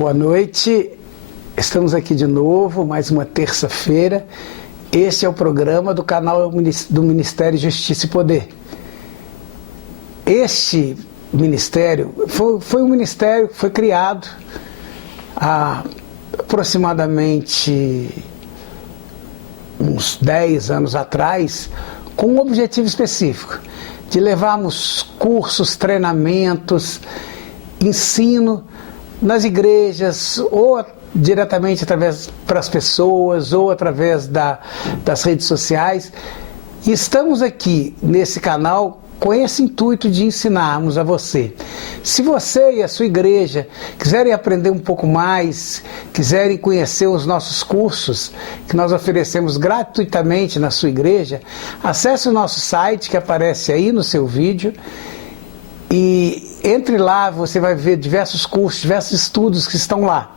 Boa noite, estamos aqui de novo, mais uma terça-feira. Este é o programa do canal do Ministério Justiça e Poder. Este ministério foi um ministério que foi criado há aproximadamente uns 10 anos atrás, com um objetivo específico, de levarmos cursos, treinamentos, ensino nas igrejas, ou diretamente através para as pessoas, ou através das redes sociais. E estamos aqui nesse canal com esse intuito de ensinarmos a você. Se você e a sua igreja quiserem aprender um pouco mais, quiserem conhecer os nossos cursos que nós oferecemos gratuitamente na sua igreja, acesse o nosso site que aparece aí no seu vídeo e entre lá, você vai ver diversos cursos, diversos estudos que estão lá.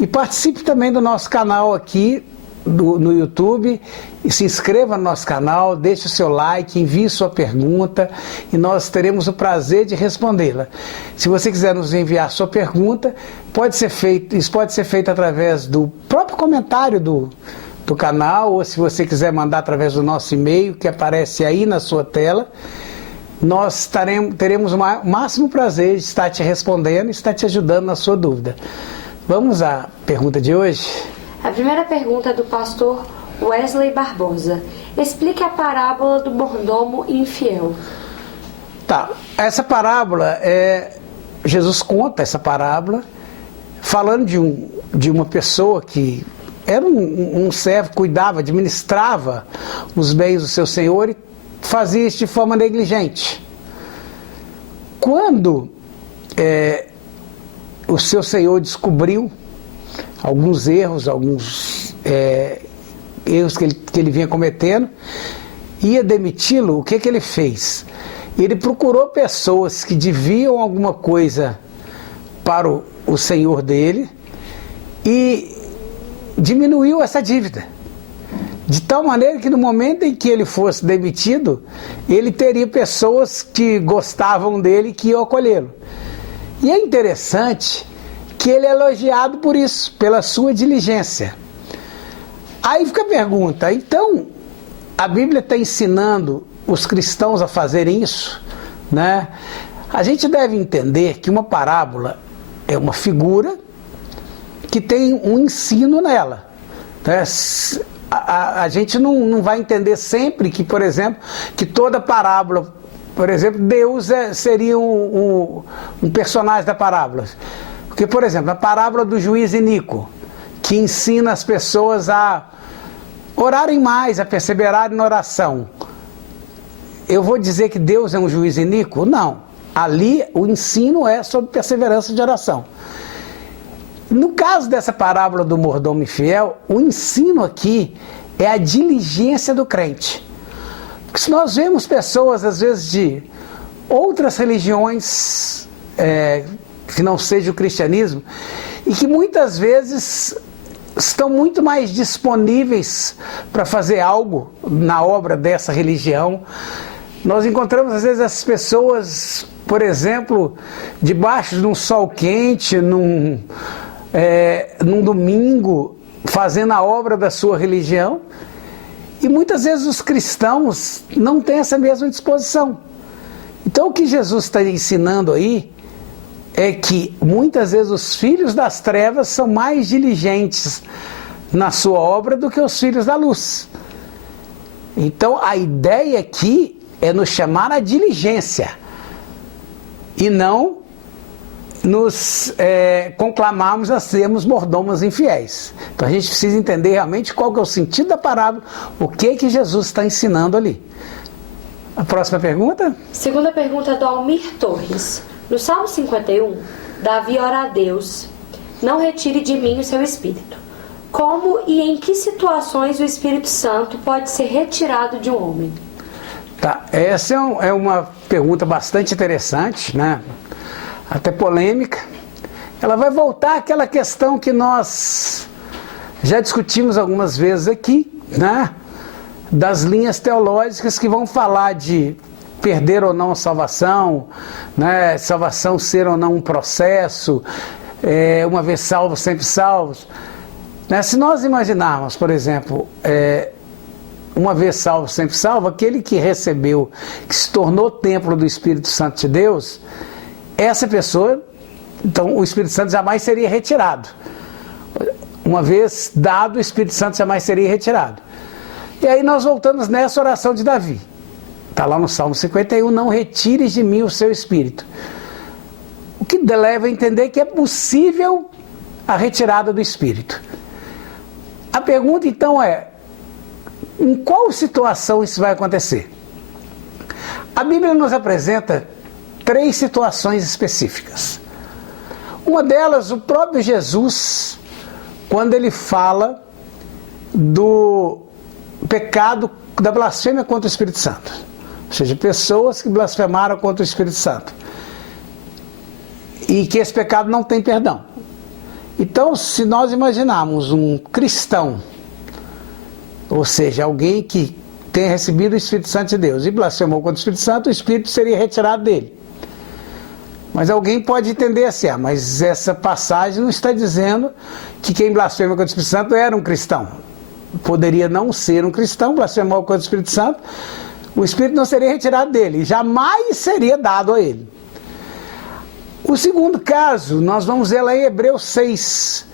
E participe também do nosso canal aqui no YouTube, e se inscreva no nosso canal, deixe o seu like, envie sua pergunta e nós teremos o prazer de respondê-la. Se você quiser nos enviar sua pergunta, isso pode ser feito através do próprio comentário do canal, ou se você quiser mandar através do nosso e-mail que aparece aí na sua tela. Nós teremos o máximo prazer de estar te respondendo e estar te ajudando na sua dúvida. Vamos à pergunta de hoje? A primeira pergunta é do pastor Wesley Barbosa. Explique a parábola do mordomo infiel. Tá, essa parábola Jesus conta essa parábola falando de uma pessoa que era um servo, cuidava, administrava os bens do seu senhor e fazia isso de forma negligente. Quando o seu senhor descobriu alguns erros, erros que ele vinha cometendo, ia demiti-lo, o que ele fez? Ele procurou pessoas que deviam alguma coisa para o senhor dele e diminuiu essa dívida. De tal maneira que no momento em que ele fosse demitido, ele teria pessoas que gostavam dele e que iam acolhê-lo. E é interessante que ele é elogiado por isso, pela sua diligência. Aí fica a pergunta, então a Bíblia está ensinando os cristãos a fazerem isso, né? A gente deve entender que uma parábola é uma figura que tem um ensino nela, né? A gente não vai entender sempre que, por exemplo, que toda parábola, por exemplo, Deus seria um personagem da parábola. Porque, por exemplo, a parábola do juiz iníquo, que ensina as pessoas a orarem mais, a perseverarem na oração. Eu vou dizer que Deus é um juiz iníquo? Não. Ali o ensino é sobre perseverança de oração. No caso dessa parábola do mordomo infiel, o ensino aqui é a diligência do crente. Porque se nós vemos pessoas, às vezes, de outras religiões que não seja o cristianismo, e que muitas vezes estão muito mais disponíveis para fazer algo na obra dessa religião. Nós encontramos, às vezes, essas pessoas, por exemplo, debaixo de um sol quente, num domingo, fazendo a obra da sua religião, e muitas vezes os cristãos não têm essa mesma disposição. Então o que Jesus está ensinando aí é que muitas vezes os filhos das trevas são mais diligentes na sua obra do que os filhos da luz. Então a ideia aqui é nos chamar à diligência e não nos conclamarmos a sermos mordomos infiéis. Então a gente precisa entender realmente qual que é o sentido da parábola, o que Jesus está ensinando ali. A próxima pergunta? Segunda pergunta é do Almir Torres. No Salmo 51, Davi ora a Deus: não retire de mim o seu Espírito. Como e em que situações o Espírito Santo pode ser retirado de um homem? Tá, essa é uma pergunta bastante interessante, né? Até polêmica. Ela vai voltar àquela questão que nós já discutimos algumas vezes aqui, né? Das linhas teológicas que vão falar de perder ou não a salvação, né? Salvação ser ou não um processo, uma vez salvos, sempre salvos. Né? Se nós imaginarmos, por exemplo, uma vez salvo, sempre salvo, aquele que recebeu, que se tornou templo do Espírito Santo de Deus, essa pessoa, então o Espírito Santo jamais seria retirado. Uma vez dado, o Espírito Santo jamais seria retirado. E aí nós voltamos nessa oração de Davi. Está lá no Salmo 51, não retires de mim o seu Espírito. O que leva a entender que é possível a retirada do Espírito. A pergunta então é, em qual situação isso vai acontecer? A Bíblia nos apresenta 3 situações específicas. Uma delas, o próprio Jesus, quando ele fala do pecado da blasfêmia contra o Espírito Santo. Ou seja, pessoas que blasfemaram contra o Espírito Santo. E que esse pecado não tem perdão. Então, se nós imaginarmos um cristão, ou seja, alguém que tenha recebido o Espírito Santo de Deus e blasfemou contra o Espírito Santo, o Espírito seria retirado dele. Mas alguém pode entender assim, mas essa passagem não está dizendo que quem blasfema contra o Espírito Santo era um cristão. Poderia não ser um cristão, blasfemou contra o Espírito Santo, o Espírito não seria retirado dele, jamais seria dado a ele. O segundo caso, nós vamos ver lá em Hebreus 6,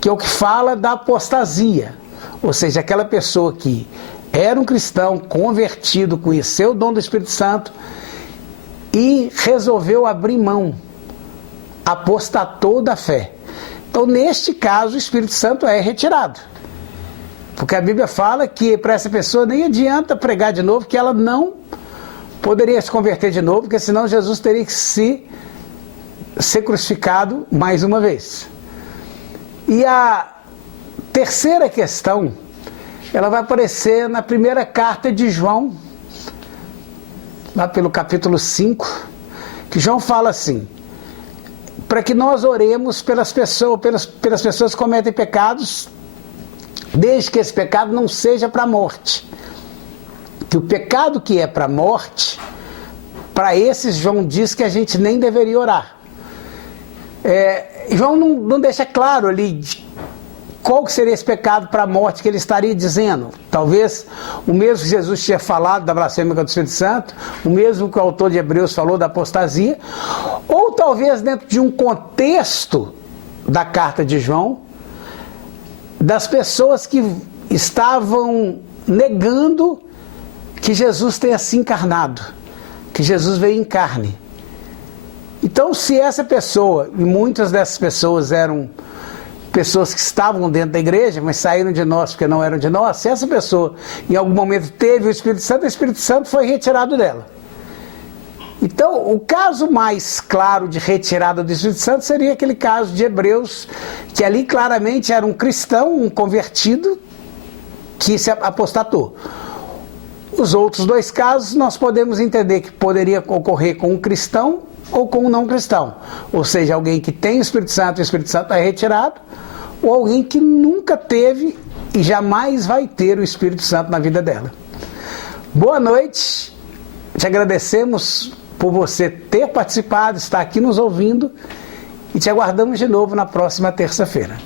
que é o que fala da apostasia. Ou seja, aquela pessoa que era um cristão, convertido, conheceu o dom do Espírito Santo e resolveu abrir mão, apostatou da fé. Então, neste caso, o Espírito Santo é retirado. Porque a Bíblia fala que para essa pessoa nem adianta pregar de novo, que ela não poderia se converter de novo, porque senão Jesus teria que ser crucificado mais uma vez. E a terceira questão, ela vai aparecer na primeira carta de João, lá pelo capítulo 5, que João fala assim, para que nós oremos pelas pessoas que cometem pecados, desde que esse pecado não seja para a morte. Que o pecado que é para a morte, para esses João diz que a gente nem deveria orar. João não deixa claro ali qual que seria esse pecado para a morte que ele estaria dizendo. Talvez o mesmo que Jesus tinha falado da blasfêmia contra o Espírito Santo, o mesmo que o autor de Hebreus falou da apostasia, ou talvez dentro de um contexto da carta de João, das pessoas que estavam negando que Jesus tenha se encarnado, que Jesus veio em carne. Então, se essa pessoa, e muitas dessas pessoas eram pessoas que estavam dentro da igreja, mas saíram de nós porque não eram de nós, se essa pessoa em algum momento teve o Espírito Santo foi retirado dela. Então, o caso mais claro de retirada do Espírito Santo seria aquele caso de Hebreus, que ali claramente era um cristão, um convertido, que se apostatou. Os outros 2 casos nós podemos entender que poderia ocorrer com um cristão ou com um não cristão. Ou seja, alguém que tem o Espírito Santo e o Espírito Santo é retirado, ou alguém que nunca teve e jamais vai ter o Espírito Santo na vida dela. Boa noite, te agradecemos por você ter participado, estar aqui nos ouvindo e te aguardamos de novo na próxima terça-feira.